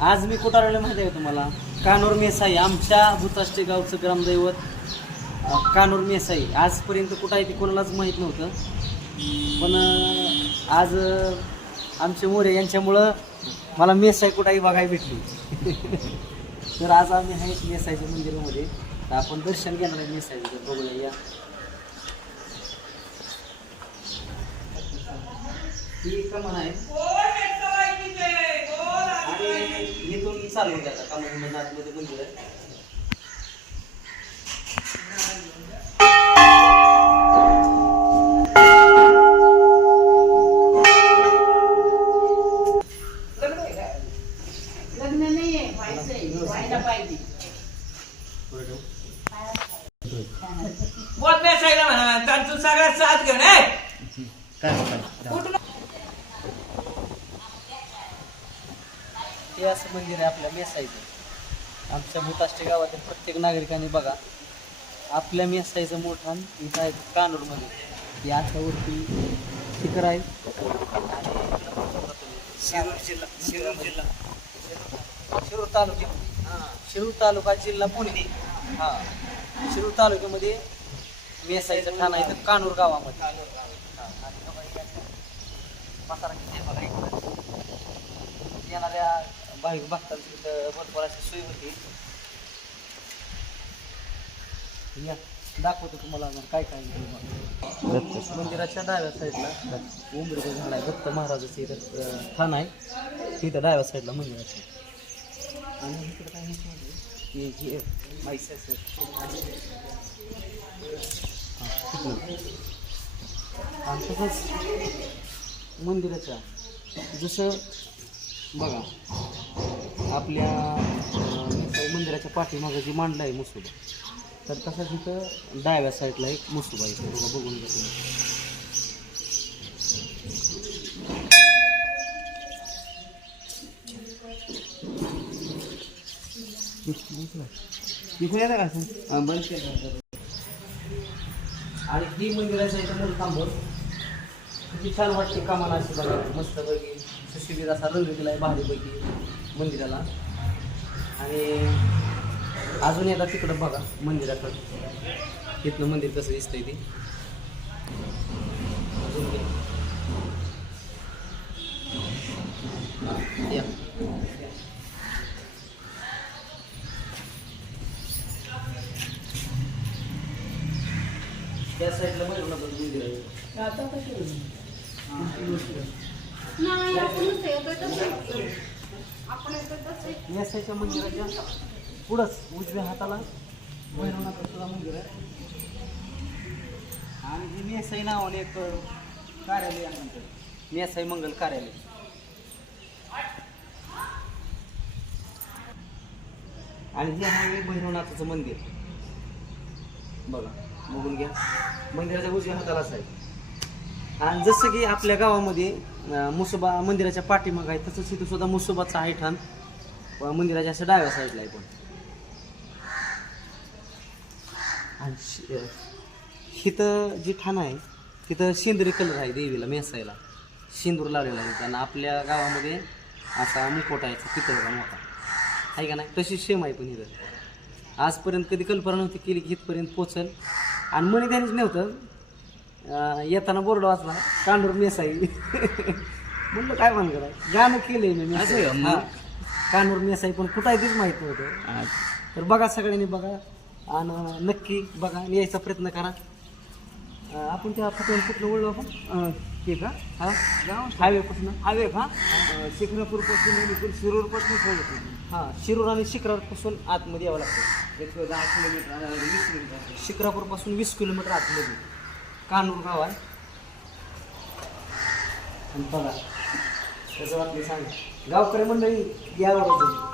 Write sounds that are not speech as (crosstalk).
आज मी कुठं आलेलो माहिती आहे तुम्हाला? कानूर मेसाई आमच्या भूताष्टे गावचं ग्रामदैवत कानूर मेसाई. आजपर्यंत कुठं आहे ते कोणालाच माहीत नव्हतं. पण आज आमचे मोरे यांच्यामुळं मला मेसाई कुठाही बघायला भेटली. (laughs) तर आज आम्ही आहे मेसाईच्या मंदिरामध्ये. आपण दर्शन घेणार आहे मेसाईचं. तर बघूया या. ही कमान आहे आणि इथून चालू द्या आता कमान आतमध्ये मंदिर आहे लग्न नाहीये व्हायचंय. व्हायला पाहिजे. पुढे ठेवू. बोल नाही साईला म्हणा तर तू सगळ्यात साथ घेऊन ए! हे असं मंदिर आहे आपल्या मेसाईचं. आमच्या भूताष्टे गावातील प्रत्येक नागरिकांनी बघा आपल्या मेसाईचं मोठान इथं आहे कानूरमध्ये. याच्यावरती शिखर आहे. शिरूर जिल्हा शिरूर हां. तालुका जिल्हा पुणे. हां. शिरूर तालुक्यामध्ये मेसाईचं ठाणं आहे इथं कानूर गावामध्ये. हां, बघा किती. येणाऱ्या भाविक भक्तांची तिथं भरपूर अशी सोय होती. या दाखवतो तुम्हाला अजून काय काय मंदिराच्या डाव्या साईडला उंबरीचं झाड आहे. दत्त महाराजाचे इथं स्थान आहे. तिथं डाव्या साईडला मंदिराचं आणि इकडे काय माहिती आहे? हे माहिती आणि तसंच मंदिराच्या जसं बघा आपल्या मंदिराच्या पाठीमागं जी मांडलं आहे मुसुबा तर तसंच इथं डाव्या साईडला एक मुसुबा आहे. बघा बघून का बंद केलं आणि ही मंदिराच्या इथं थांबव किती छान वाटते कामाला अशी बघा मस्त पैकी सुशिबिर असा रंग दिला आहे भारीपैकी. मंदिराला. आणि अजून एकदा तिकडं बघा मंदिराकडं. तिथलं मंदिर कसं दिसतंय ते. या. त्या साईडला मंदिर आहे नाही आपण मंदिराच्या पुढंच उजव्या हाताला भैरवनाथाचं मंदिर आहे. आणि हे मेसाई नावाने एक कार्यालय आहे म्हणतात. मेसाई मंगल कार्यालय. आणि हे आहे भैरवनाथाचं मंदिर. बघा बघून घ्या. मंदिराच्या उजव्या हातालाच आहे आणि जसं की आपल्या गावामध्ये मुसोबा मंदिराच्या पाठीमाग आहे तसंच इथं सुद्धा मुसोबाचं आहे ठाण. मंदिराच्या असं डाव्या साईडला आहे पण. आणि शि- इथं जी ठाण आहे तिथं शेंदरी कलर आहे देवीला मेसायला शेंदूर लावलेला आहे आणि आपल्या गावामध्ये असा मुकोट आहे पितळचा मोठा. आहे का नाही? तशी सेम आहे पण इथं. आजपर्यंत कधी कल्पना नव्हती केली की इथपर्यंत पोचल. आणि मनी त्यांनीच नव्हतं अं, येताना बोर्ड वाचला कांडूर मेसाई. म्हणलं काय म्हण करा गाणं केलंय मी मेसाई. असं का? मग? हा. कानूर मेसाई पण कुठं आहे तेच माहीत नव्हतं. तर बघा सगळ्यांनी बघा आणि नक्की बघा आणि यायचा प्रयत्न करा. अं, आपण त्या फटवून कुठलं ओळलं आपण? ते का? हा? गाव हायवेपासून हायवे का? शिक्रापूरपासून इकडून शिरूरपासून हां शिरूर आणि शिक्रापूरपासून आतमध्ये यावं लागतं. एक दहा किलोमीटर वीस किलोमीटर. शिक्रापूरपासून वीस किलोमीटर आतमध्ये. कानूर गाव आहे. आणि बघा त्याचं बातमी सांगा. गावकरी मंडळी यावं